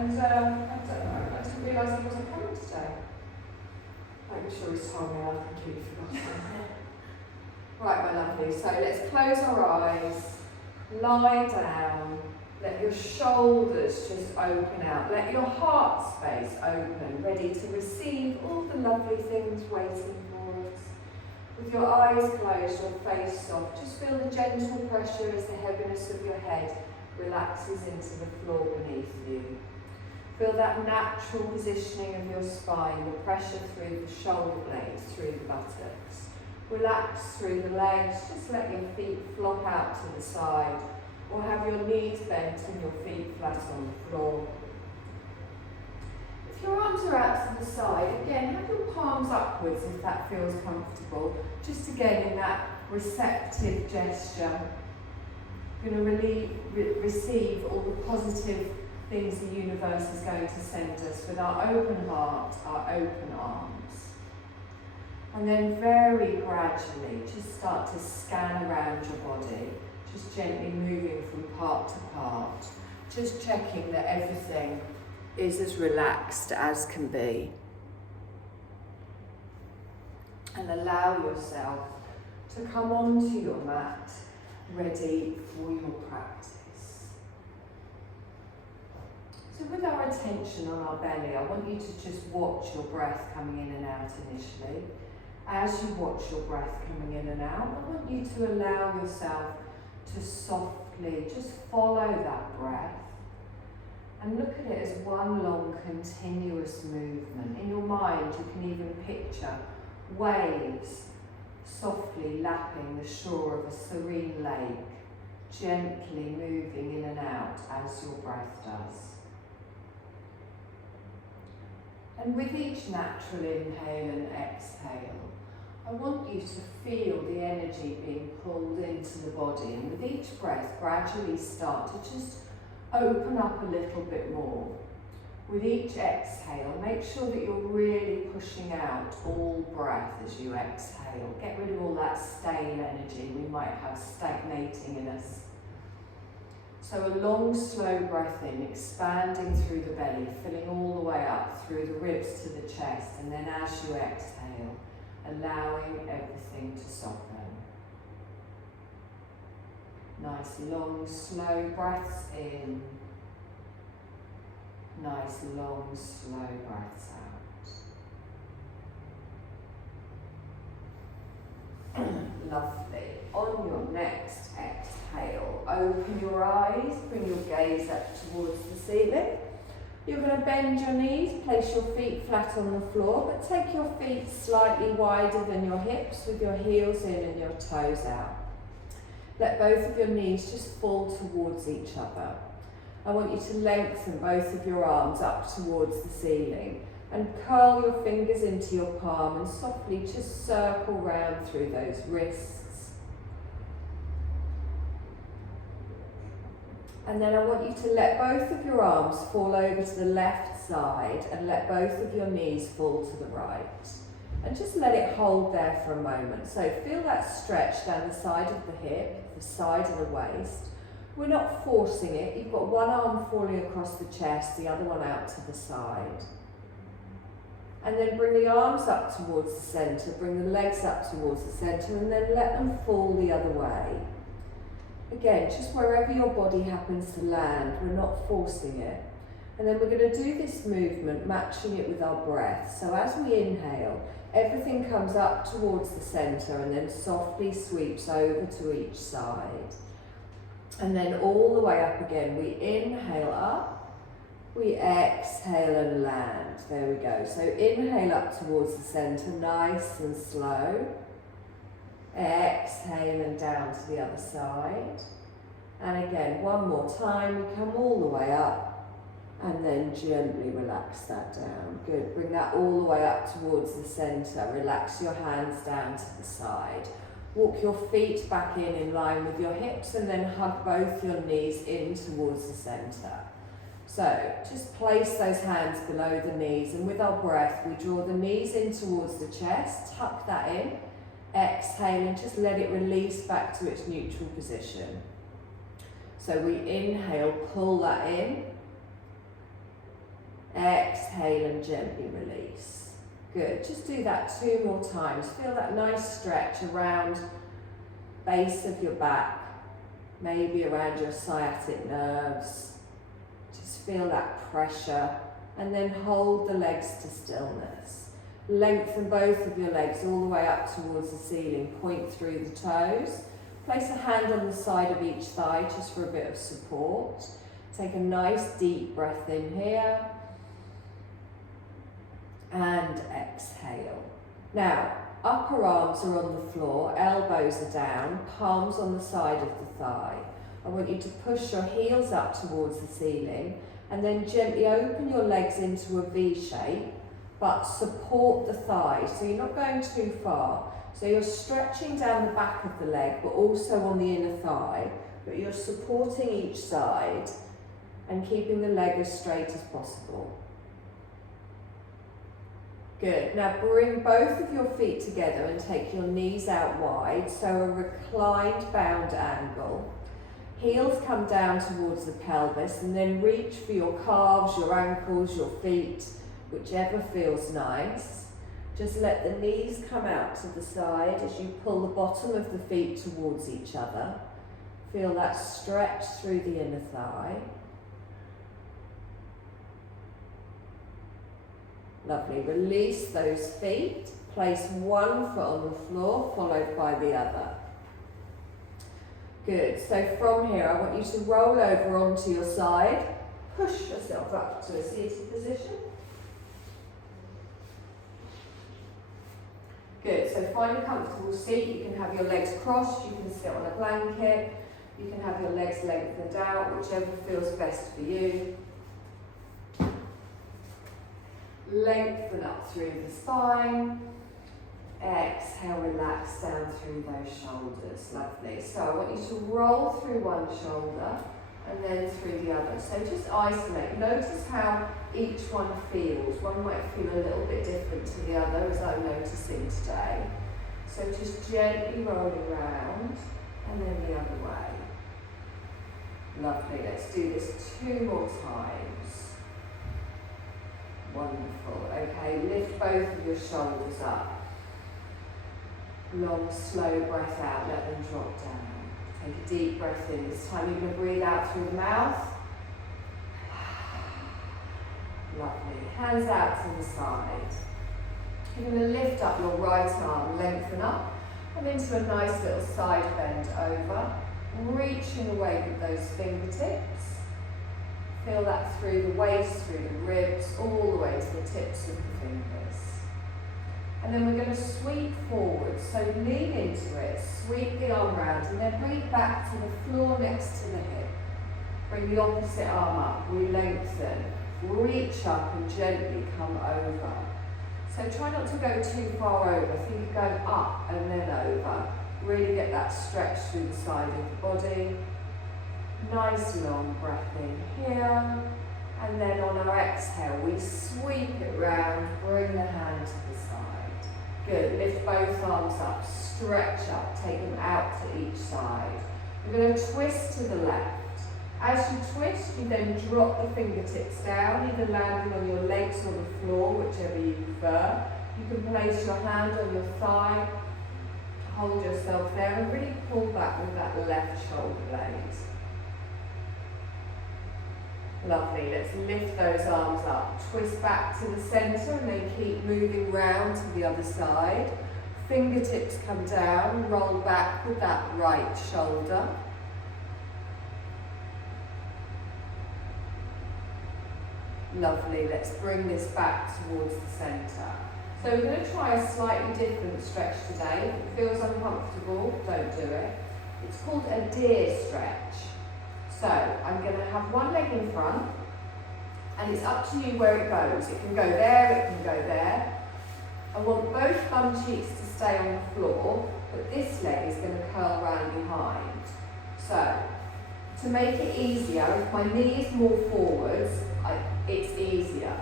and I didn't realise he wasn't coming today. I'm sure he's told me I've completely forgotten. Right, my lovely, so let's close our eyes, lie down, let your shoulders just open out, let your heart space open, ready to receive all the lovely things waiting for us. With your eyes closed, your face soft, just feel the gentle pressure as the heaviness of your head relaxes into the floor beneath you. Feel that natural positioning of your spine, the pressure through the shoulder blades, through the buttocks. Relax through the legs, just let your feet flop out to the side, or have your knees bent and your feet flat on the floor. If your arms are out to the side, again, have your palms upwards if that feels comfortable, just again in that receptive gesture. You're going to receive all the positive things the universe is going to send us with our open heart, our open arms. And then very gradually just start to scan around your body, just gently moving from part to part, just checking that everything is as relaxed as can be. And allow yourself to come onto your mat, ready for your practice. So with our attention on our belly, I want you to just watch your breath coming in and out initially. As you watch your breath coming in and out, I want you to allow yourself to softly just follow that breath and look at it as one long continuous movement. In your mind, you can even picture waves softly lapping the shore of a serene lake, gently moving in and out as your breath does. And with each natural inhale and exhale, I want you to feel the energy being pulled into the body, and with each breath gradually start to just open up a little bit more. With each exhale, make sure that you're really pushing out all breath as you exhale. Get rid of all that stale energy we might have stagnating in us. So a long, slow breath in, expanding through the belly, filling all the way up through the ribs to the chest, and then as you exhale, allowing everything to soften. Nice, long, slow breaths in. Nice, long, slow breaths out. Lovely. On your next exhale, open your eyes, bring your gaze up towards the ceiling. You're going to bend your knees, place your feet flat on the floor, but take your feet slightly wider than your hips with your heels in and your toes out. Let both of your knees just fall towards each other. I want you to lengthen both of your arms up towards the ceiling and curl your fingers into your palm and softly just circle round through those wrists. And then I want you to let both of your arms fall over to the left side and let both of your knees fall to the right. And just let it hold there for a moment. So feel that stretch down the side of the hip, the side of the waist. We're not forcing it. You've got one arm falling across the chest, the other one out to the side. And then bring the arms up towards the centre, bring the legs up towards the centre, and then let them fall the other way. Again, just wherever your body happens to land, we're not forcing it. And then we're going to do this movement, matching it with our breath. So as we inhale, everything comes up towards the centre and then softly sweeps over to each side. And then all the way up again, we inhale up, we exhale and land. There we go. So inhale up towards the centre, nice and slow. Exhale and down to the other side. And again, one more time, we come all the way up and then gently relax that down. Good, bring that all the way up towards the centre. Relax your hands down to the side. Walk your feet back in line with your hips and then hug both your knees in towards the centre. So just place those hands below the knees, and with our breath we draw the knees in towards the chest, tuck that in, exhale and just let it release back to its neutral position. So we inhale, pull that in, Exhale and gently release. Good, just do that 2 more times. Feel that nice stretch around base of your back, maybe around your sciatic nerves. Just feel that pressure and then hold the legs to stillness. Lengthen both of your legs all the way up towards the ceiling, point through the toes. Place a hand on the side of each thigh just for a bit of support. Take a nice deep breath in here and exhale. Now, upper arms are on the floor, elbows are down, palms on the side of the thigh. I want you to push your heels up towards the ceiling and then gently open your legs into a V shape, but support the thighs, so you're not going too far. So you're stretching down the back of the leg, but also on the inner thigh, but you're supporting each side and keeping the leg as straight as possible. Good. Now bring both of your feet together and take your knees out wide, so a reclined bound angle. Heels come down towards the pelvis and then reach for your calves, your ankles, your feet, whichever feels nice. Just let the knees come out to the side as you pull the bottom of the feet towards each other. Feel that stretch through the inner thigh. Lovely. Release those feet. Place one foot on the floor, followed by the other. Good. So from here, I want you to roll over onto your side. Push yourself up to a seated position. Good, so find a comfortable seat. You can have your legs crossed, you can sit on a blanket, you can have your legs lengthened out, whichever feels best for you. Lengthen up through the spine. Exhale, relax down through those shoulders. Lovely. So I want you to roll through one shoulder and then through the other. So just isolate. Notice how each one feels. One might feel a little bit different to the other, as I'm noticing today. So just gently rolling around and then the other way. Lovely. Let's do this 2 more times. Wonderful. Okay, lift both of your shoulders up. Long, slow breath out. Let them drop down. Take a deep breath in. This time you're going to breathe out through the mouth. Lovely. Hands out to the side. You're going to lift up your right arm, lengthen up, and into a nice little side bend over. Reaching away with those fingertips. Feel that through the waist, through the ribs, all the way to the tips of the fingers. And then we're going to sweep forward, so lean into it, sweep the arm round, and then bring it back to the floor next to the hip. Bring the opposite arm up, re-lengthen, reach up and gently come over. So try not to go too far over, think go up and then over. Really get that stretch through the side of the body. Nice long breath in here. And then on our exhale, we sweep it round, bring the hand to the side. Good, lift both arms up, stretch up, take them out to each side. We're going to twist to the left. As you twist, you then drop the fingertips down, either landing on your legs or the floor, whichever you prefer. You can place your hand on your thigh, hold yourself there and really pull back with that left shoulder blade. Lovely, let's lift those arms up, twist back to the centre and then keep moving round to the other side. Fingertips come down, roll back with that right shoulder. Lovely, let's bring this back towards the centre. So we're going to try a slightly different stretch today. If it feels uncomfortable, don't do it. It's called a deer stretch. So I'm going to have one leg in front, and it's up to you where it goes. It can go there, it can go there. I want both bum cheeks to stay on the floor, but this leg is going to curl around behind. So, to make it easier, if my knee is more forwards, it's easier.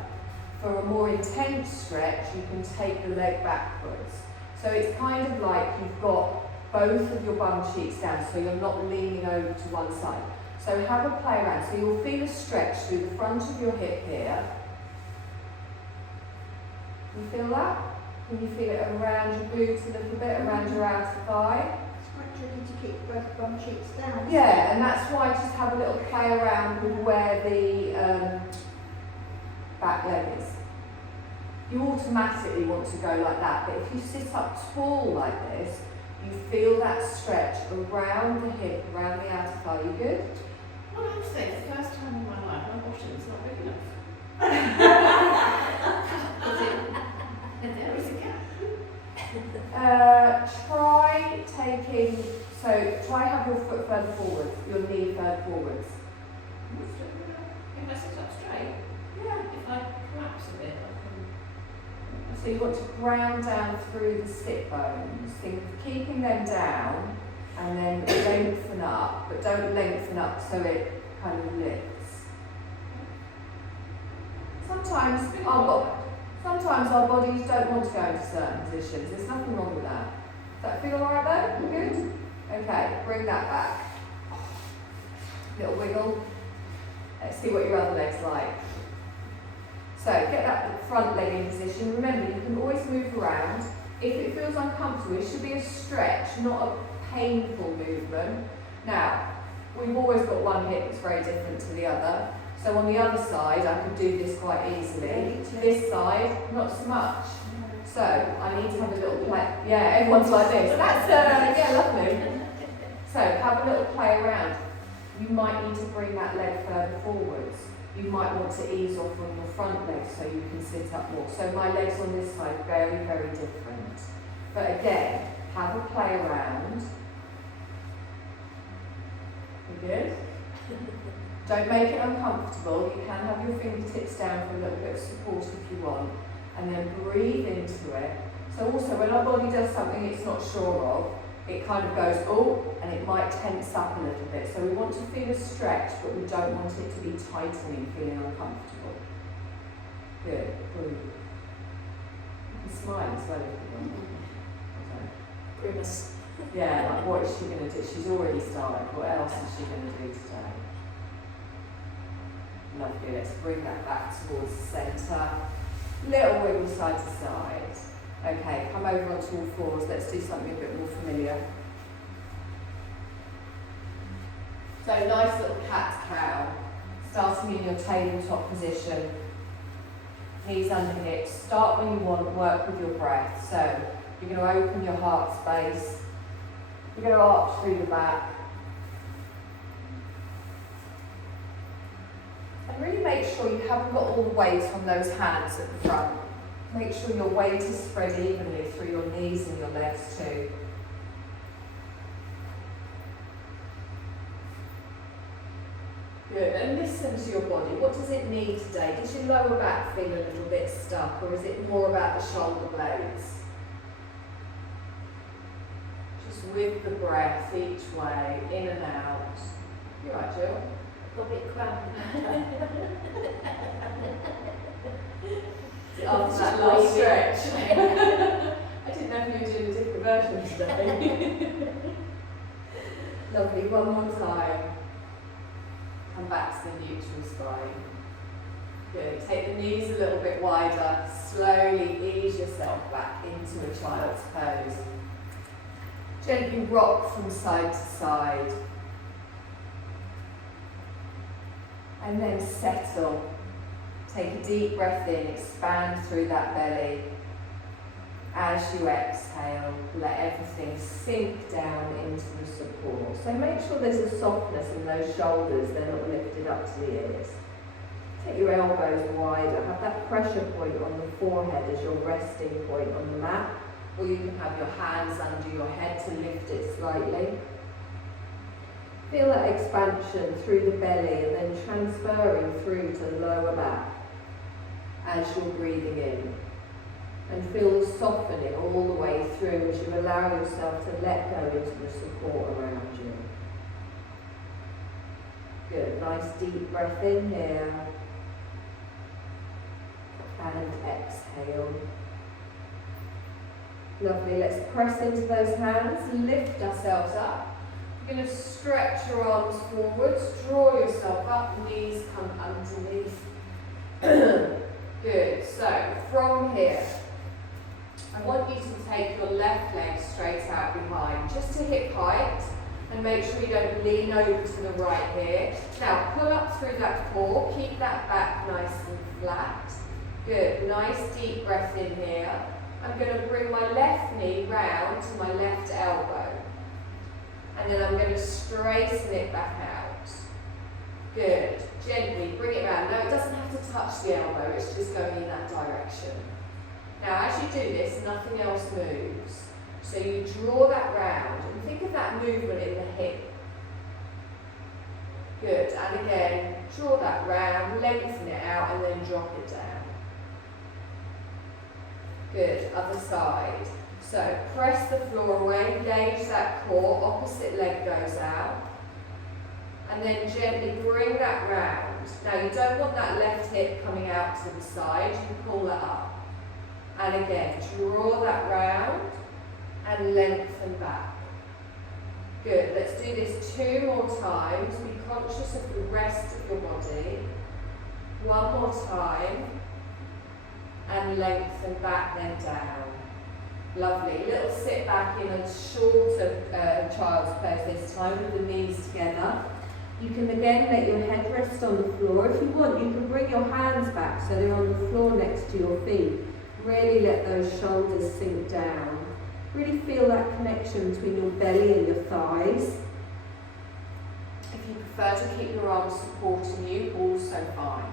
For a more intense stretch, you can take the leg backwards. So it's kind of like you've got both of your bum cheeks down, so you're not leaning over to one side. So have a play around. So you'll feel a stretch through the front of your hip here, You feel that? Can you feel it around your glutes a little bit, around your outer thigh? It's quite tricky to keep both bum cheeks down. Yeah, and that's why just have a little play around with where the back leg is. You automatically want to go like that, but if you sit up tall like this, you feel that stretch around the hip, around the outer thigh. You good? Well, I would say the first time in my life my bottom's not big enough. And there is a gap. Try have your foot further forward, your knee further forwards. If I sit up straight, Yeah. if I collapse a bit, I So you want to ground down through the sit bones. Think of keeping them down and then lengthen up, but don't lengthen up so it kind of lifts. Sometimes our bodies don't want to go into certain positions. There's nothing wrong with that. Does that feel alright though? Good? Okay, bring that back. Little wiggle. Let's see what your other leg's like. So get that front leg in position. Remember, you can always move around. If it feels uncomfortable, it should be a stretch, not a painful movement. Now, we've always got one hip that's very different to the other. So on the other side, I could do this quite easily. This side, not so much. So I need to have a little play. Yeah, everyone's like this. That's yeah, lovely. So have a little play around. You might need to bring that leg further forwards. You might want to ease off on your front leg so you can sit up more. So my legs on this side, very, very different. But again, have a play around. You good? Don't make it uncomfortable. You can have your fingertips down for a little bit of support if you want. And then breathe into it. So also when our body does something it's not sure of, it kind of goes, oh, and it might tense up a little bit. So we want to feel a stretch, but we don't want it to be tightening, feeling uncomfortable. Good. Breathe. You can smile as well if you want. grimace. Yeah, like what is she going to do? She's already started. What else is she going to do today? Lovely. Let's bring that back towards the centre. Little wiggle side to side. Okay, come over onto all fours. Let's do something a bit more familiar. So nice little cat-cow. Starting in your tabletop position. Knees under hips. Start when you want. Work with your breath. So you're going to open your heart space. You're going to arch through the back. And really make sure you haven't got all the weight on those hands at the front. Make sure your weight is spread evenly through your knees and your legs too. Good, and listen to your body. What does it need today? Does your lower back feel a little bit stuck, or is it more about the shoulder blades? Just with the breath each way, in and out. You're right, Jill. Got a bit cramped. After that last stretch. I didn't know if you were doing a different version today. Lovely, one more time. Come back to the neutral spine. Good, take the knees a little bit wider. Slowly ease yourself back into a child's pose. Gently rock from side to side. And then settle. Take a deep breath in, expand through that belly. As you exhale, let everything sink down into the support. So make sure there's a softness in those shoulders, they're not lifted up to the ears. Take your elbows wider, have that pressure point on the forehead as your resting point on the mat, or you can have your hands under your head to lift it slightly. Feel that expansion through the belly and then transferring through to the lower back as you're breathing in. And feel the softening all the way through as you allow yourself to let go into the support around you. Good, nice deep breath in here. And exhale. Lovely, let's press into those hands, lift ourselves up. You're going to stretch your arms forwards, draw yourself up, knees come underneath. Good, so from here, I want you to take your left leg straight out behind, just to hip height, and make sure you don't lean over to the right here. Now pull up through that core, keep that back nice and flat. Good, nice deep breath in here. I'm going to bring my left knee round to my left elbow. And then I'm going to straighten it back out. Good, gently bring it round. Now it doesn't have to touch the elbow, it's just going in that direction. Now as you do this, nothing else moves. So you draw that round and think of that movement in the hip. Good, and again, draw that round, lengthen it out and then drop it down. Good, other side. So press the floor away, engage that core, opposite leg goes out. And then gently bring that round. Now you don't want that left hip coming out to the side, you pull that up. And again, draw that round and lengthen back. Good, let's do this 2 more times. Be conscious of the rest of your body. 1 more time. And lengthen back then down. Lovely. Little sit back in a shorter child's pose this time with the knees together. You can again let your head rest on the floor. If you want, you can bring your hands back so they're on the floor next to your feet. Really let those shoulders sink down. Really feel that connection between your belly and your thighs. If you prefer to keep your arms supporting you, also fine.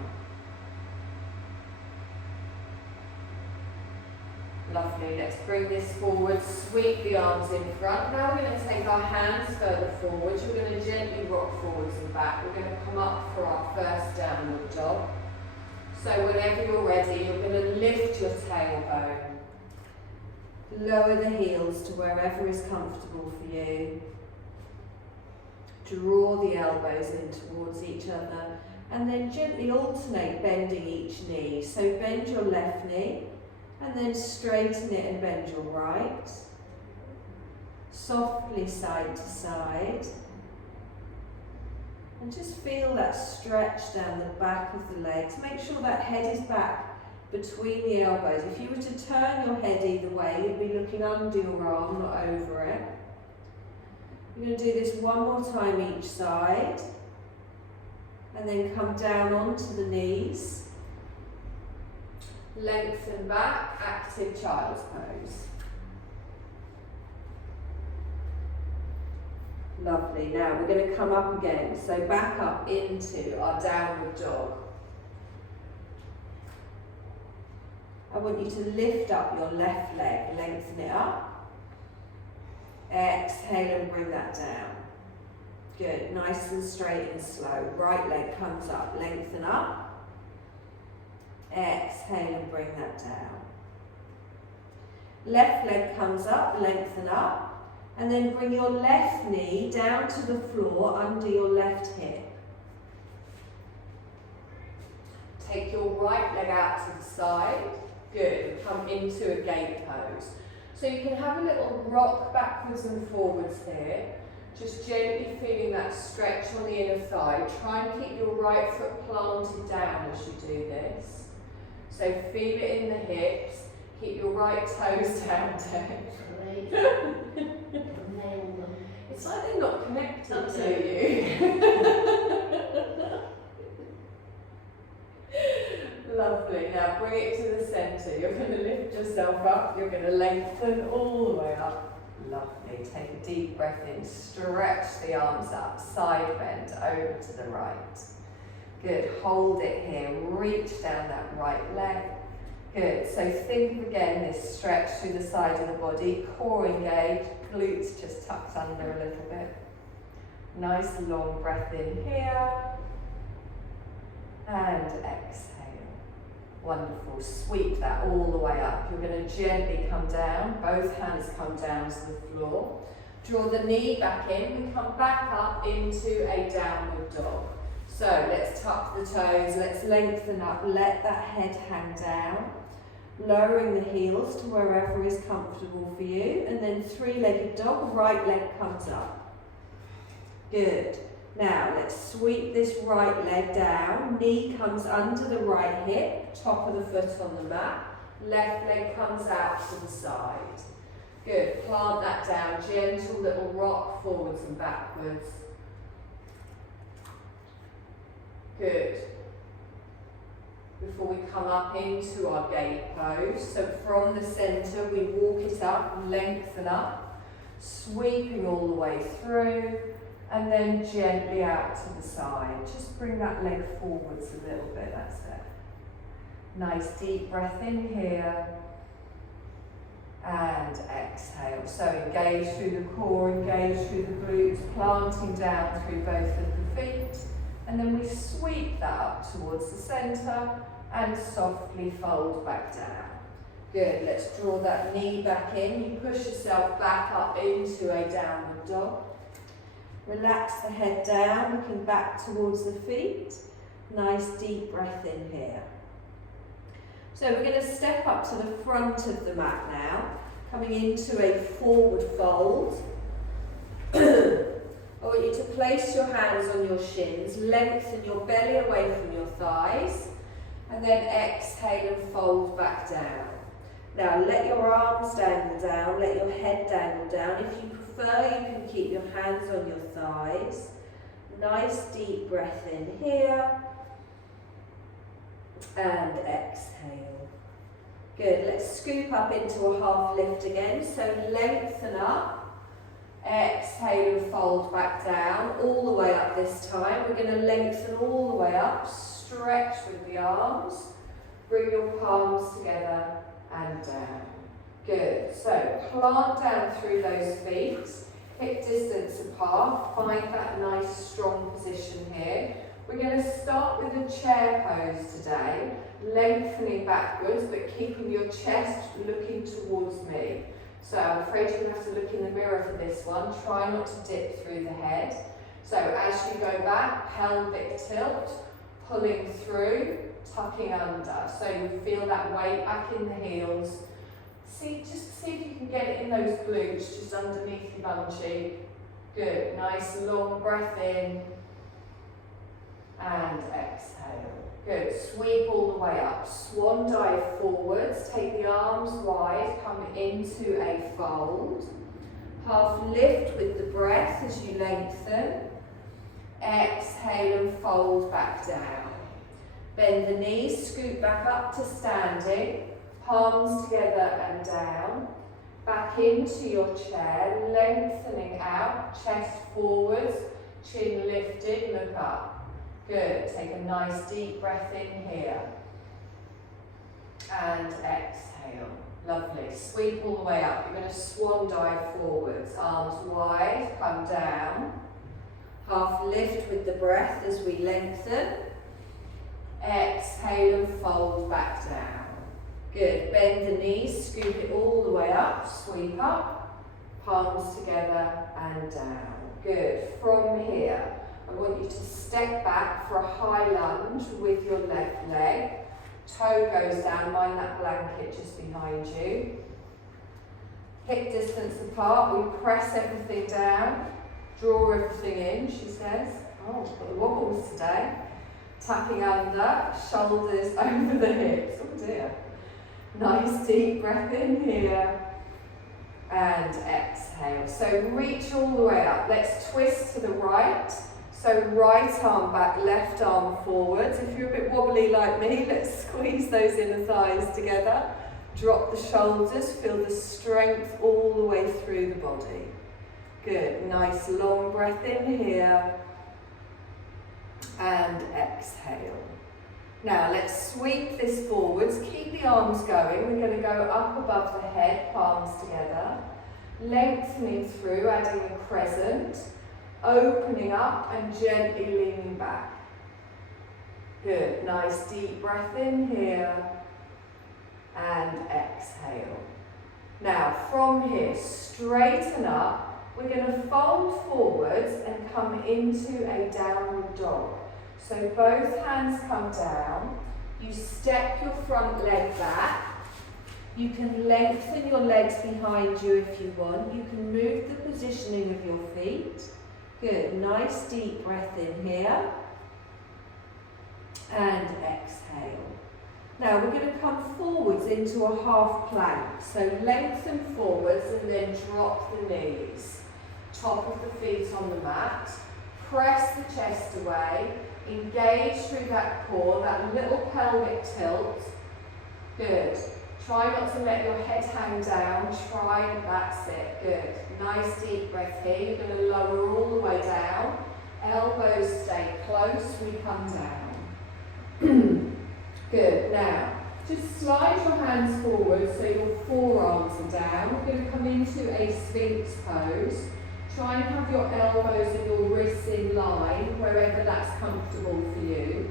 Lovely, let's bring this forward, sweep the arms in front. Now we're going to take our hands further forward. We're going to gently rock forwards and back. We're going to come up for our first downward dog. So whenever you're ready, you're going to lift your tailbone. Lower the heels to wherever is comfortable for you. Draw the elbows in towards each other and then gently alternate bending each knee. So bend your left knee and then straighten it and bend your right. Softly side to side. And just feel that stretch down the back of the legs. Make sure that head is back between the elbows. If you were to turn your head either way, you'd be looking under your arm, not over it. You're going to do this 1 more time each side. And then come down onto the knees. Lengthen back, active child's pose. Lovely. Now we're going to come up again. So back up into our downward dog. I want you to lift up your left leg, lengthen it up. Exhale and bring that down. Good, nice and straight and slow. Right leg comes up, lengthen up. Exhale and bring that down. Left leg comes up, lengthen up. And then bring your left knee down to the floor under your left hip. Take your right leg out to the side. Good, come into a gate pose. So you can have a little rock backwards and forwards here. Just gently feeling that stretch on the inner thigh. Try and keep your right foot planted down as you do this. So feel it in the hips. Keep your right toes down. It's like they're not connected to you. Lovely. Now bring it to the centre. You're going to lift yourself up. You're going to lengthen all the way up. Lovely. Take a deep breath in. Stretch the arms up. Side bend over to the right. Good. Hold it here. Reach down that right leg. Good. So think of again this stretch through the side of the body. Core engaged. Glutes just tucked under a little bit. Nice long breath in here. And exhale. Wonderful. Sweep that all the way up. You're going to gently come down. Both hands come down to the floor. Draw the knee back in. We come back up into a downward dog. So let's tuck the toes. Let's lengthen up. Let that head hang down. Lowering the heels to wherever is comfortable for you. And then 3-legged dog. Right leg comes up. Good. Now let's sweep this right leg down, knee comes under the right hip, top of the foot on the mat, Left leg comes out to the side. Good, plant that down, gentle little rock forwards and backwards. Good. Before we come up into our gate pose, so from the centre we walk it up, lengthen up, sweeping all the way through, and then gently out to the side. Just bring that leg forwards a little bit, that's it. Nice deep breath in here, and exhale. So engage through the core, engage through the glutes, planting down through both of the feet, and then we sweep that up towards the centre and softly fold back down. Good, let's draw that knee back in. You push yourself back up into a downward dog. Relax the head down, looking back towards the feet. Nice deep breath in here. So we're going to step up to the front of the mat now, coming into a forward fold. I want you to place your hands on your shins, lengthen your belly away from your thighs, and then exhale and fold back down. Now let your arms dangle down, let your head dangle down. If you prefer, you can keep your hands on your thighs. Nice deep breath in here, and exhale. Good, let's scoop up into a half lift again. So lengthen up. Exhale and fold back down, all the way up this time. We're going to lengthen all the way up, stretch with the arms, bring your palms together and down. Good, so plant down through those feet, hip distance apart, find that nice strong position here. We're going to start with a chair pose today, lengthening backwards but keeping your chest looking towards me. So I'm afraid you're going to have to look in the mirror for this one. Try not to dip through the head. So as you go back, pelvic tilt, pulling through, tucking under. So you feel that weight back in the heels. Just see if you can get it in those glutes, just underneath your bum cheek. Good, nice long breath in and exhale. Good, sweep all the way up, swan dive forwards, take the arms wide, come into a fold. Half lift with the breath as you lengthen. Exhale and fold back down. Bend the knees, scoot back up to standing, palms together and down. Back into your chair, lengthening out, chest forwards, chin lifted, look up. Good, take a nice deep breath in here. And exhale. Lovely, sweep all the way up. You're going to swan dive forwards, arms wide, come down. Half lift with the breath as we lengthen. Exhale and fold back down. Good, bend the knees, scoop it all the way up, sweep up, palms together and down. Good, from here, I want you to step back for a high lunge with your left leg. Toe goes down, mind that blanket just behind you. Hip distance apart, we press everything down, draw everything in, she says. Oh, we've got the wobbles today. Tapping under, shoulders over the hips. Oh dear. Nice deep breath in here. And exhale. So reach all the way up. Let's twist to the right. So right arm back, left arm forwards. If you're a bit wobbly like me, let's squeeze those inner thighs together. Drop the shoulders, feel the strength all the way through the body. Good, nice long breath in here. And exhale. Now let's sweep this forwards, keep the arms going. We're going to go up above the head, palms together. Lengthening through, adding a crescent. Opening up and gently leaning back. Good, nice deep breath in here and exhale. Now from here, straighten up. We're going to fold forwards and come into a downward dog. So both hands come down. You step your front leg back. You can lengthen your legs behind you if you want. You can move the positioning of your feet. Good, nice deep breath in here and exhale. Now we're going to come forwards into a half plank. So lengthen forwards and then drop the knees. Top of the feet on the mat. Press the chest away. Engage through that core, that little pelvic tilt. Good. Try not to let your head hang down. Try and that's it. Good. Nice deep breath here. You're going to lower all the way down. Elbows stay close. We come down. Good. Now, just slide your hands forward so your forearms are down. We're going to come into a Sphinx pose. Try and have your elbows and your wrists in line, wherever that's comfortable for you.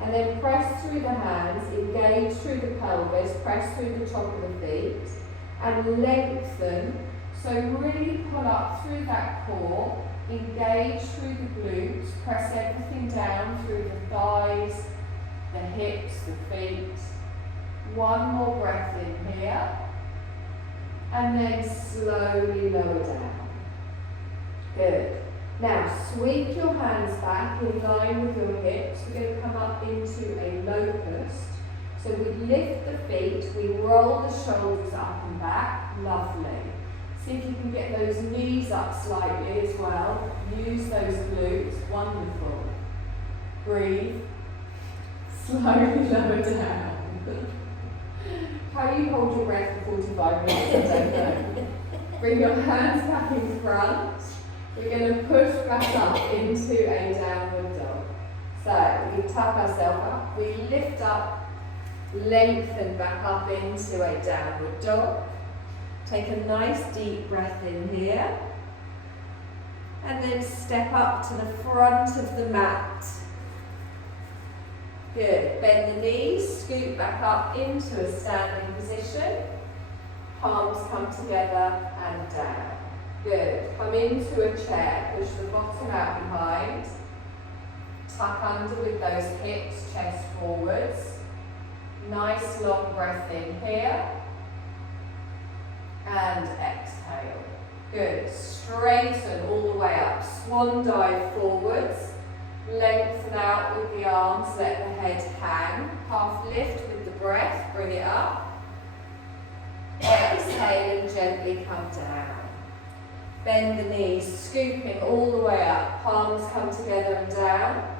And then press through the hands, engage through the pelvis, press through the top of the feet, and lengthen. So really pull up through that core, engage through the glutes, press everything down through the thighs, the hips, the feet. One more breath in here, and then slowly lower down. Good. Now sweep your hands back in line with your hips. We're going to come up into a locust. So we lift the feet, we roll the shoulders up and back. Lovely. See if you can get those knees up slightly as well. Use those glutes. Wonderful. Breathe. Slowly lower down. How you hold your breath for 45 minutes, I don't know. Bring your hands back in front. We're going to push back up into a downward dog. So we tuck ourselves up, we lift up, lengthen back up into a downward dog. Take a nice deep breath in here. And then step up to the front of the mat. Good. Bend the knees, scoot back up into a standing position. Palms come together and down. Good. Come into a chair. Push the bottom out behind. Tuck under with those hips, chest forwards. Nice long breath in here. And exhale. Good. Straighten all the way up. Swan dive forwards. Lengthen out with the arms. Let the head hang. Half lift with the breath. Bring it up. Exhale and gently come down. Bend the knees, scooping all the way up. Palms come together and down.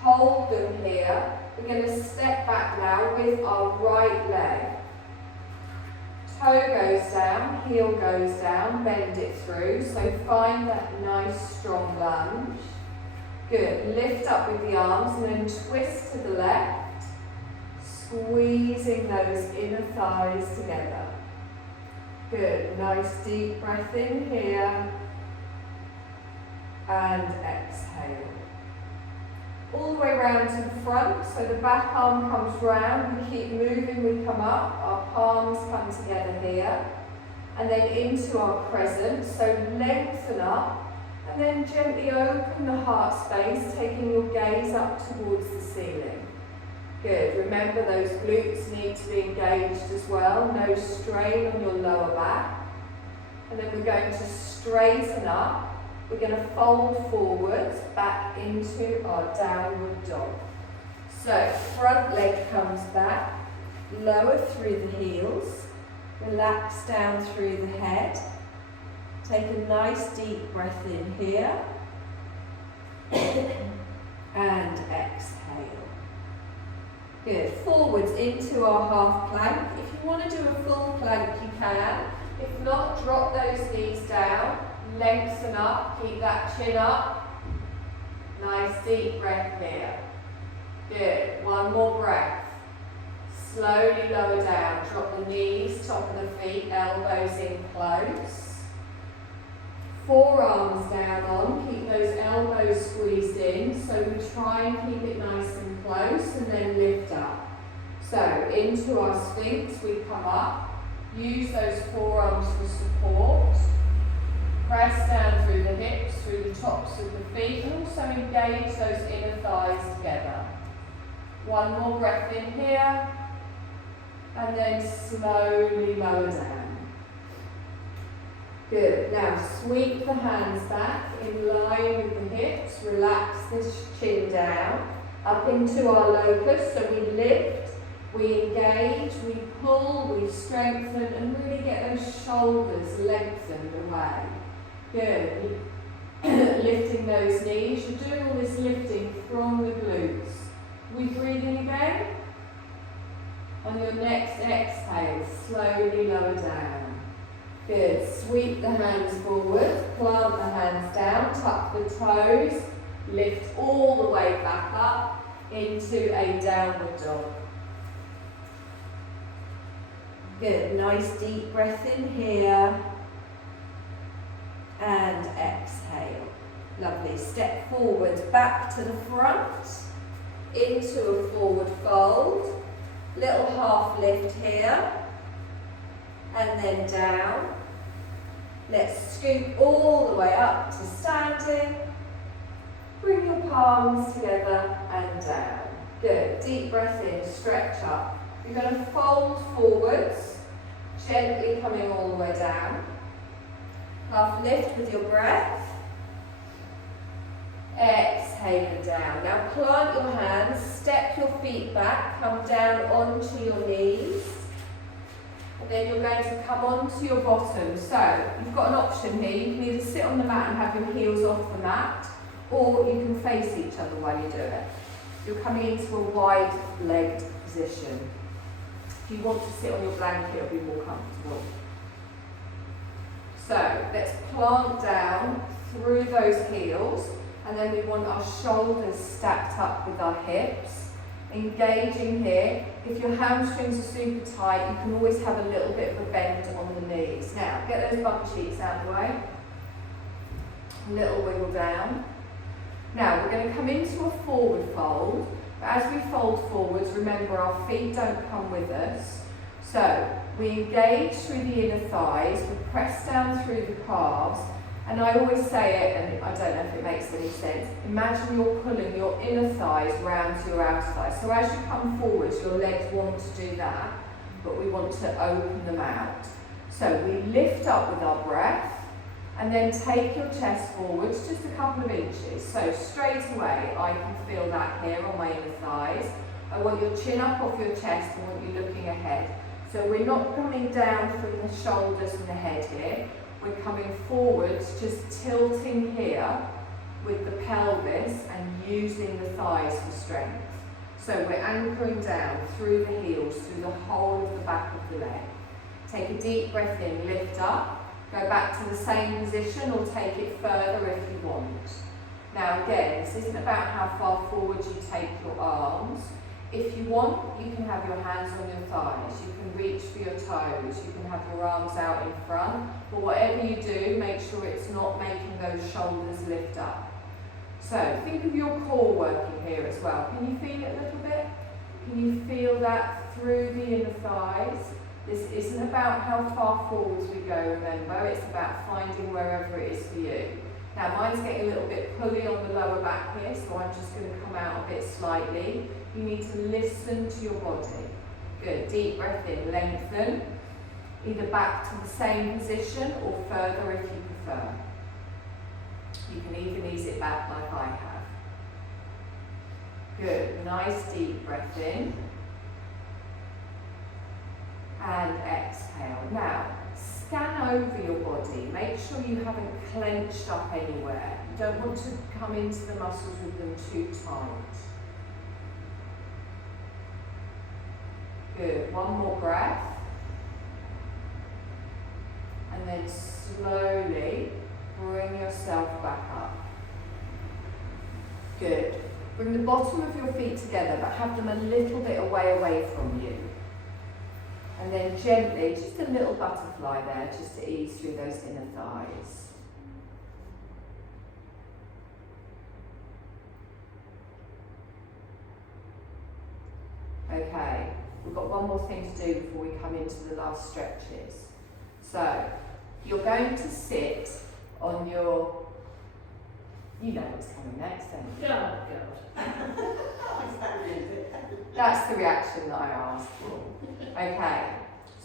Hold them here. We're going to step back now with our right leg. Toe goes down, heel goes down, bend it through. So find that nice strong lunge. Good. Lift up with the arms and then twist to the left. Squeezing those inner thighs together. Good. Nice deep breath in here. And exhale. All the way round to the front. So the back arm comes round. We keep moving, we come up. Our palms come together here. And then into our crescent. So lengthen up. And then gently open the heart space, taking your gaze up towards the ceiling. Good. Remember those glutes need to be engaged as well. No strain on your lower back. And then we're going to straighten up. We're going to fold forwards back into our downward dog. So front leg comes back. Lower through the heels. Relax down through the head. Take a nice deep breath in here. And exhale. Good. Forwards into our half plank. If you want to do a full plank, you can. If not, drop those knees down. Lengthen up. Keep that chin up. Nice deep breath here. Good. One more breath. Slowly lower down. Drop the knees, top of the feet, elbows in close. Forearms down on, keep those elbows squeezed in, so we try and keep it nice and close and then lift up. So into our Sphinx, we come up, use those forearms for support, press down through the hips, through the tops of the feet, and also engage those inner thighs together. One more breath in here, and then slowly lower down. Good. Now sweep the hands back in line with the hips. Relax this chin down. Up into our locust. So we lift, We engage, we pull, we strengthen, and really get those shoulders lengthened away. Good. Lifting those knees. You're doing all this lifting from the glutes. We breathing again. On your next exhale, slowly lower down. Good. Sweep the hands forward, plant the hands down, tuck the toes, lift all the way back up into a downward dog. Good. Nice deep breath in here. And exhale. Lovely. Step forward, back to the front, into a forward fold. Little half lift here, and then down. Let's scoop all the way up to standing. Bring your palms together and down. Good. Deep breath in, stretch up. You're going to fold forwards, gently coming all the way down. Half lift with your breath. Exhale down. Now plant your hands, step your feet back, come down onto your knees. And then you're going to come onto your bottom. So you've got an option here. You can either sit on the mat and have your heels off the mat, or you can face each other while you do it. You're coming into a wide-legged position. If you want to sit on your blanket, it'll be more comfortable. So let's plant down through those heels, and then we want our shoulders stacked up with our hips. Engaging here. If your hamstrings are super tight, you can always have a little bit of a bend on the knees. Now, get those bum cheeks out of the way. A little wiggle down. Now, we're going to come into a forward fold. But as we fold forwards, remember our feet don't come with us. So, we engage through the inner thighs, we press down through the calves, and I always say it, and I don't know if it makes any sense, imagine you're pulling your inner thighs round to your outer thighs. So as you come forwards, your legs want to do that, but we want to open them out. So we lift up with our breath, and then take your chest forwards just a couple of inches. So straight away, I can feel that here on my inner thighs. I want your chin up off your chest, I want you looking ahead. So we're not coming down from the shoulders and the head here. We're coming forwards, just tilting here with the pelvis and using the thighs for strength. So we're anchoring down through the heels, through the whole of the back of the leg. Take a deep breath in, lift up, go back to the same position or take it further if you want. Now again, this isn't about how far forward you take your arms. If you want, you can have your hands on your thighs, you can reach for your toes, you can have your arms out in front, but whatever you do, make sure it's not making those shoulders lift up. So think of your core working here as well. Can you feel it a little bit? Can you feel that through the inner thighs? This isn't about how far forwards we go, remember, it's about finding wherever it is for you. Now mine's getting a little bit pulley on the lower back here, so I'm just going to come out a bit slightly. You need to listen to your body. Good, deep breath in, lengthen. Either back to the same position or further if you prefer. You can even ease it back like I have. Good, nice deep breath in. And exhale. Now, scan over your body. Make sure you haven't clenched up anywhere. You don't want to come into the muscles with them too tight. Good. One more breath. And then slowly bring yourself back up. Good. Bring the bottom of your feet together, but have them a little bit away from you. And then gently, just a little butterfly there, just to ease through those inner thighs. Okay, we've got one more thing to do before we come into the last stretches. So, you're going to sit on your, you know what's coming next, don't you? Oh, God. That's the reaction that I asked for. Okay,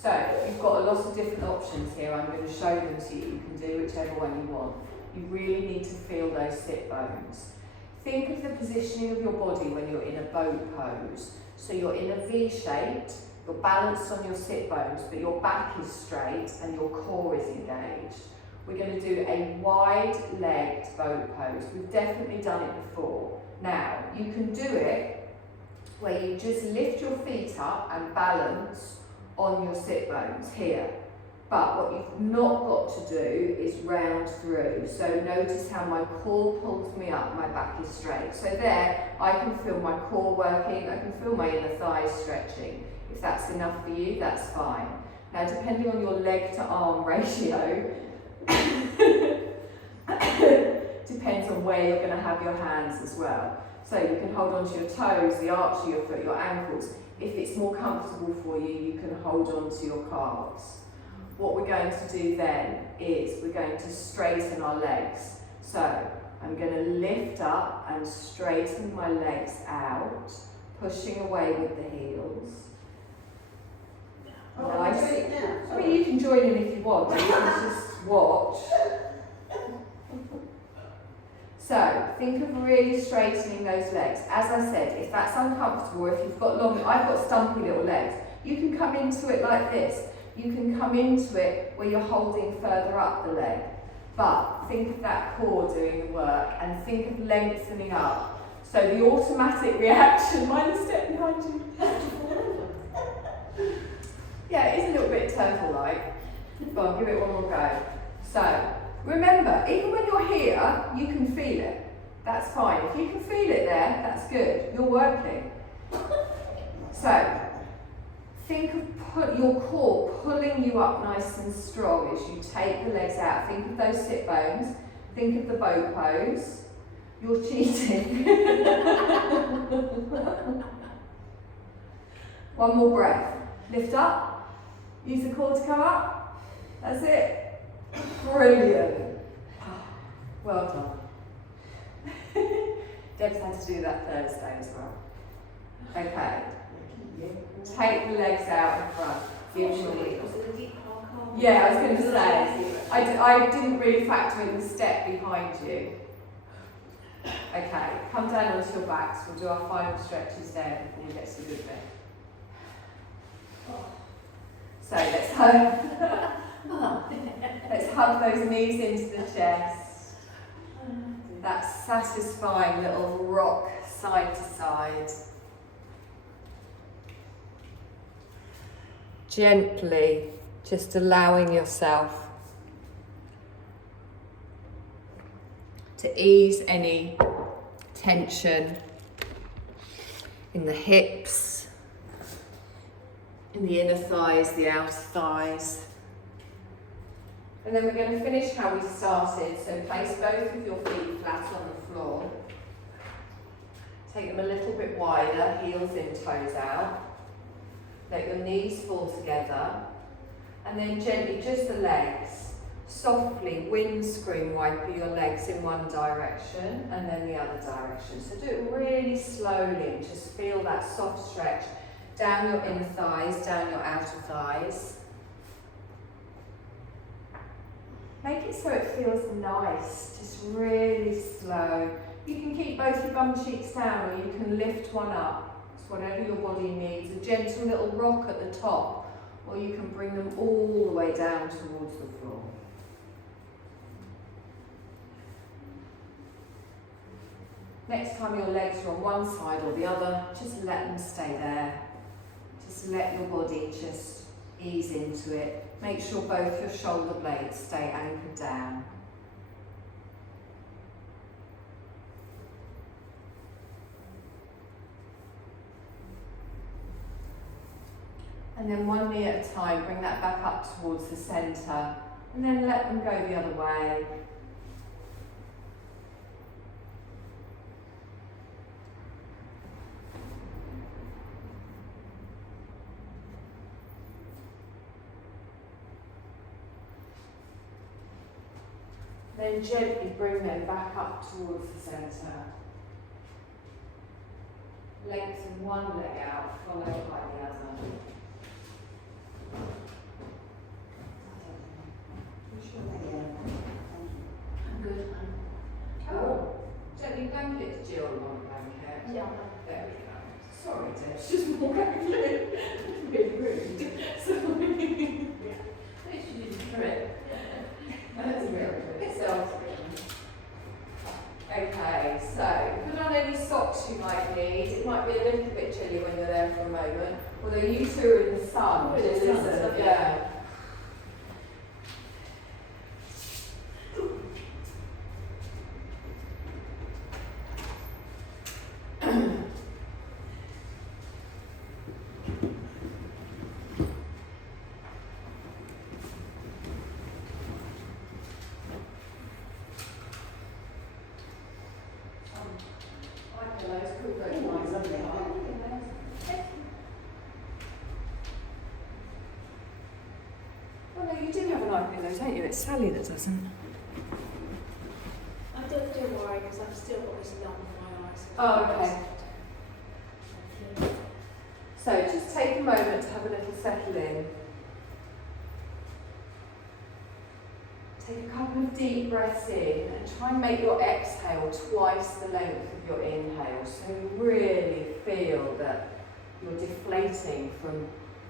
so you've got a lot of different options here. I'm going to show them to you. You can do whichever one you want. You really need to feel those sit bones. think of the positioning of your body when you're in a boat pose. So you're in a V shape, you're balanced on your sit bones, but your back is straight and your core is engaged. We're going to do a wide-legged boat pose. We've definitely done it before. Now, you can do it where you just lift your feet up and balance on your sit bones here. But what you've not got to do is round through. So notice how my core pulls me up, my back is straight. So there, I can feel my core working, I can feel my inner thighs stretching. If that's enough for you, that's fine. Now, depending on your leg to arm ratio, depends on where you're going to have your hands as well. So you can hold onto your toes, the arch of your foot, your ankles. If it's more comfortable for you, you can hold onto your calves. What we're going to do then is we're going to straighten our legs. So I'm going to lift up and straighten my legs out, pushing away with the heels. Oh, Nice. I'm doing it now. I mean, you can join in if you want, or you can just watch. So, think of really straightening those legs. As I said, if that's uncomfortable, if you've got long, I've got stumpy little legs, you can come into it like this. You can come into it where you're holding further up the leg. But think of that core doing the work and think of lengthening up. So the automatic reaction, mind the step behind you. Yeah, it is a little bit turtle-like. Go on, give it one more go. So, remember, even when you're here, you can feel it. That's fine. If you can feel it there, that's good. You're working. So, think of your core pulling you up nice and strong as you take the legs out. Think of those sit bones. Think of the boat pose. You're cheating. One more breath. Lift up. Use the core to come up. That's it. Brilliant. Well done. Deb's had to do that Thursday as well. Okay. Take the legs out in front. Give your heels. Yeah, I was going to say, I didn't really factor in the step behind you. Okay, come down onto your backs. We'll do our final stretches there before we get to the good bit. So let's hug those knees into the chest. That satisfying little rock side to side. Gently, just allowing yourself to ease any tension in the hips, in the inner thighs, the outer thighs. And then we're going to finish how we started. So place both of your feet flat on the floor. Take them a little bit wider, heels in, toes out. Let your knees fall together. And then gently, just the legs. Softly windscreen wipe your legs in one direction and then the other direction. So do it really slowly and just feel that soft stretch down your inner thighs, down your outer thighs. Make it so it feels nice, just really slow. You can keep both your bum cheeks down or you can lift one up. It's whatever your body needs. A gentle little rock at the top, or you can bring them all the way down towards the floor. Next time your legs are on one side or the other, just let them stay there. Just let your body just ease into it. Make sure both your shoulder blades stay anchored down. And then one knee at a time, bring that back up towards the centre. And then let them go the other way. Then gently bring them back up towards the centre. Lengthen one leg out, followed by the other. I'm good. Oh, gently you blanket it to Jill on a blanket? Yeah. There we go. Sorry, Deb, it's just more going really rude. Sorry. At least you didn't trip. That's real rude. It's self-written. Okay, so put on any socks you might need. It might be a little bit chilly when you're there for a moment. Although you two are in the sun. Oh, it's isn't sun, it? so Yeah. Oh no, you do have an eye pillow, don't you? It's Sally that doesn't. I don't worry because I've still got this lump in my eyes. Oh, okay. So just take a moment to have a little settle in. Take a couple of deep breaths in and try and make your exhale twice the length of your inhale. So you really feel that you're deflating from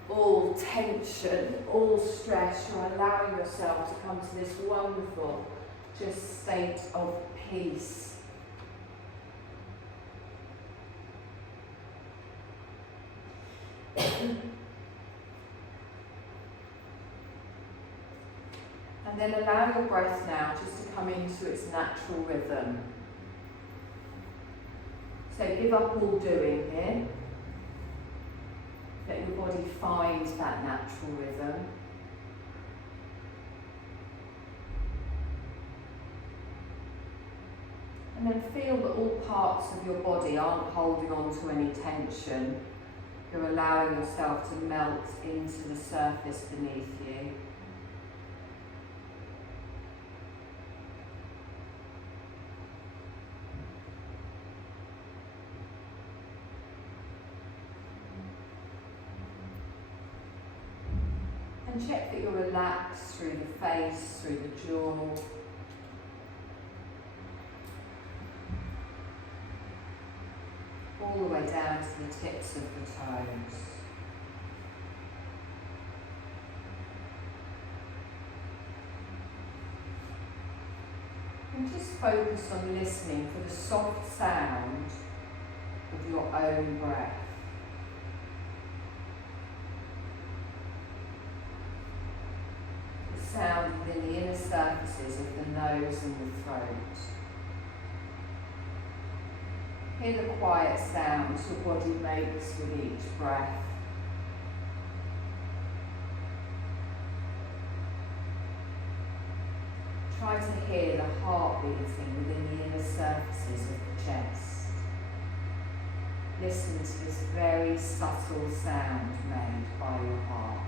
all tension, all stress. You're allowing yourself to come to this wonderful just state of peace. And then allow your breath now just to come into its natural rhythm. So give up all doing here. Let your body find that natural rhythm. And then feel that all parts of your body aren't holding on to any tension. You're allowing yourself to melt into the surface beneath you. And check that you're relaxed through the face, through the jaw. All the way down to the tips of the toes. And just focus on listening for the soft sound of your own breath. The sound within the inner surfaces of the nose and the throat. Hear the quiet sounds your body makes with each breath. Try to hear the heart beating within the inner surfaces of the chest. Listen to this very subtle sound made by your heart.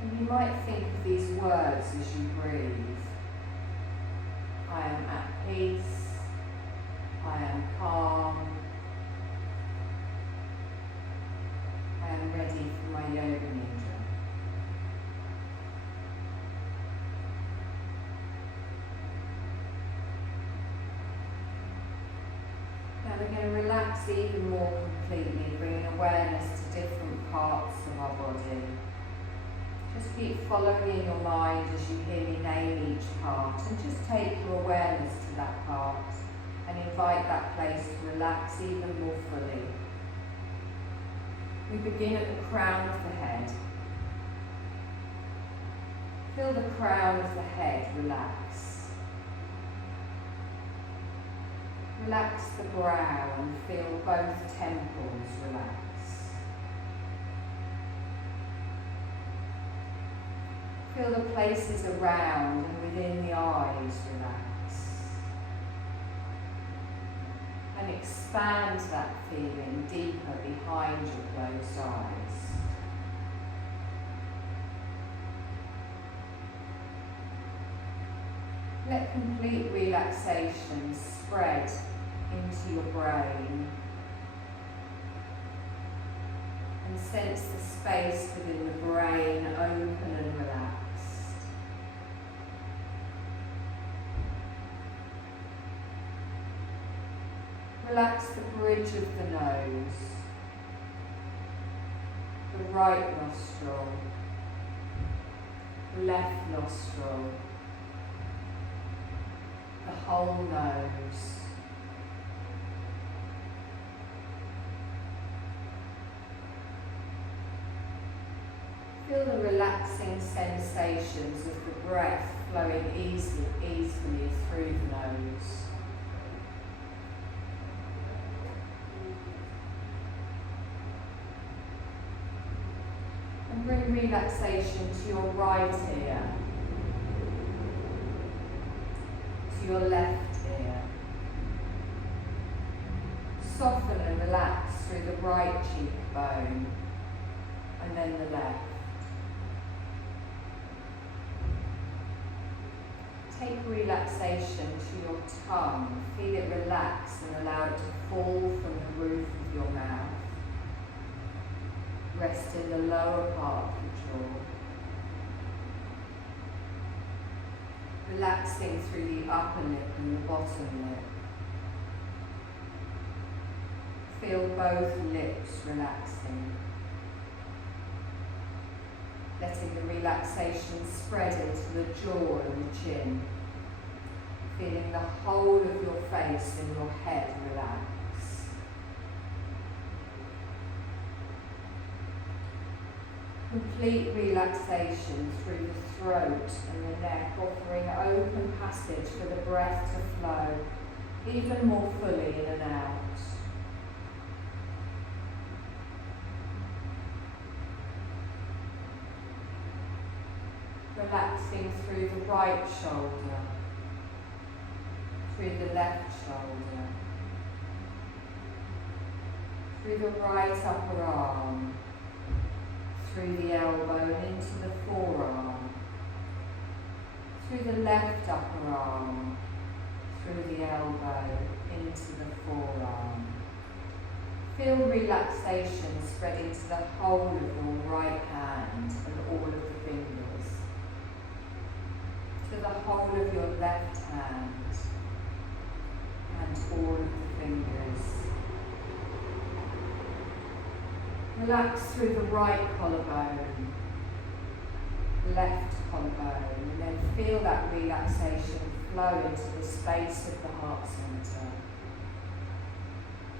And you might think of these words as you breathe. I am at peace. I am calm. I am ready for my yoga nidra. Now we're going to relax even more completely, bringing awareness to different parts of our body. Just keep following in your mind as you hear me name each part, and just take your awareness to that part and invite that place to relax even more fully. We begin at the crown of the head. Feel the crown of the head relax. Relax the brow and feel both temples relax. Feel the places around and within the eyes relax. And expand that feeling deeper behind your closed eyes. Let complete relaxation spread into your brain and sense the space within the brain open and relaxed. Relax the bridge of the nose, the right nostril, the left nostril, the whole nose. Feel the relaxing sensations of the breath flowing easily through the nose. And bring relaxation to your right ear, to your left ear. Soften and relax through the right cheekbone and then the left. Take relaxation to your tongue. Feel it relax and allow it to fall from the roof of your mouth. Rest in the lower part of the jaw. Relaxing through the upper lip and the bottom lip. Feel both lips relaxing. Letting the relaxation spread into the jaw and the chin. Feeling the whole of your face and your head relax. Complete relaxation through the throat and the neck, offering open passage for the breath to flow even more fully in and out. Relaxing through the right shoulder, through the left shoulder, through the right upper arm, through the elbow and into the forearm, through the left upper arm, through the elbow, into the forearm. Feel relaxation spread into the whole of your right hand and all of the fingers, to the whole of your left hand and all of the fingers. Relax through the right collarbone, left collarbone, and then feel that relaxation flow into the space of the heart center.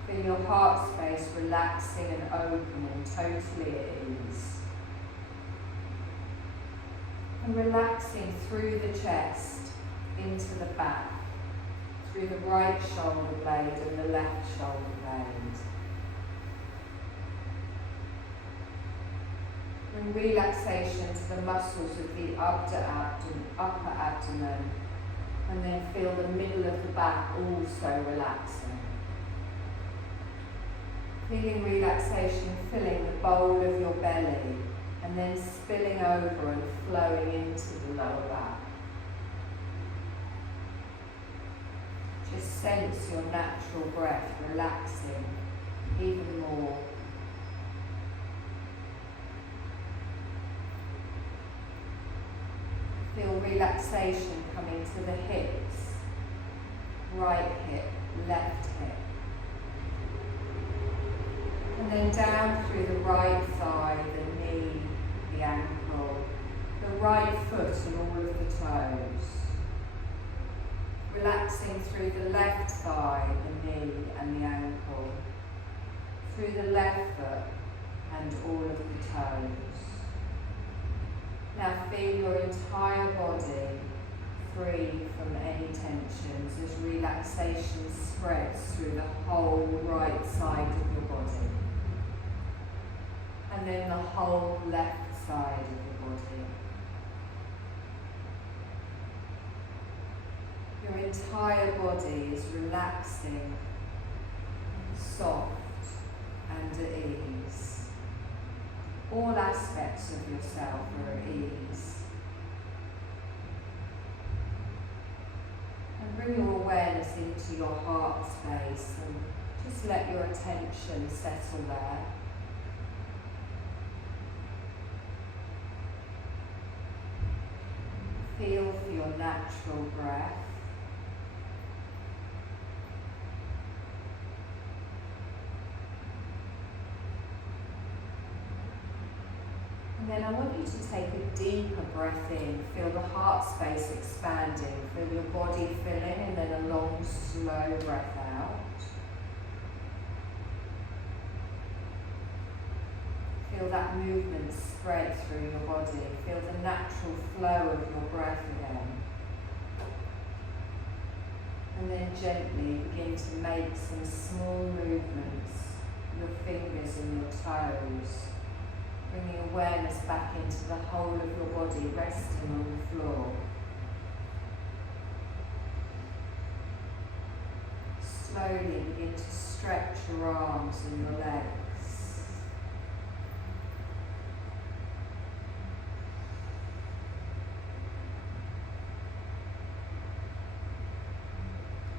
Feel your heart space relaxing and open and totally at ease. And relaxing through the chest, into the back, through the right shoulder blade and the left shoulder blade. And relaxation to the muscles of the upper abdomen, and then feel the middle of the back also relaxing. Feeling relaxation filling the bowl of your belly, and then spilling over and flowing into the lower back. Just sense your natural breath relaxing even more. Feel relaxation coming to the hips, right hip, left hip. And then down through the right thigh, the knee, the ankle, the right foot and all of the toes. Relaxing through the left thigh, the knee and the ankle, through the left foot and all of the toes. Now feel your entire body free from any tensions as relaxation spreads through the whole right side of your body. And then the whole left side of the body. Your entire body is relaxing, soft and at ease. All aspects of yourself are at ease. into your heart space and just let your attention settle there. Feel for your natural breath. And then I want you to take a deeper breath in. Feel the heart space expanding. Feel your body filling, and then a long, slow breath out. Feel that movement spread through your body. Feel the natural flow of your breath again. And then gently begin to make some small movements, your fingers and your toes. Bringing awareness back into the whole of your body, resting on the floor. Slowly begin to stretch your arms and your legs.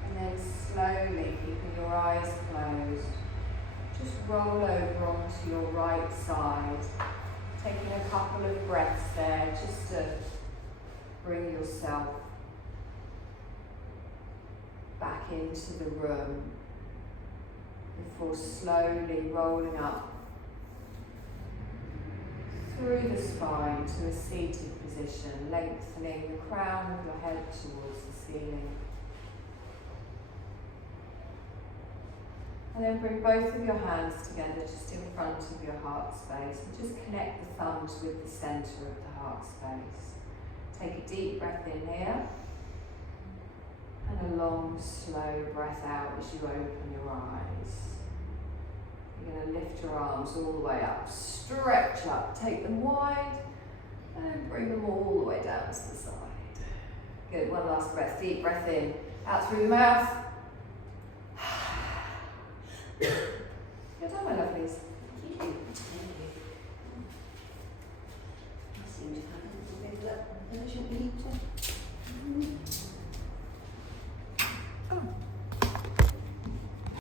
And then slowly, keeping your eyes closed, just roll over onto your right side, taking a couple of breaths there just to bring yourself back into the room before slowly rolling up through the spine to a seated position, lengthening the crown of your head towards the ceiling. And then bring both of your hands together just in front of your heart space and just connect the thumbs with the centre of the heart space. Take a deep breath in here and a long, slow breath out as you open your eyes. You're going to lift your arms all the way up, stretch up, take them wide and then bring them all the way down to the side. Good, one last breath, deep breath in, out through the mouth. You're done, my lovelies.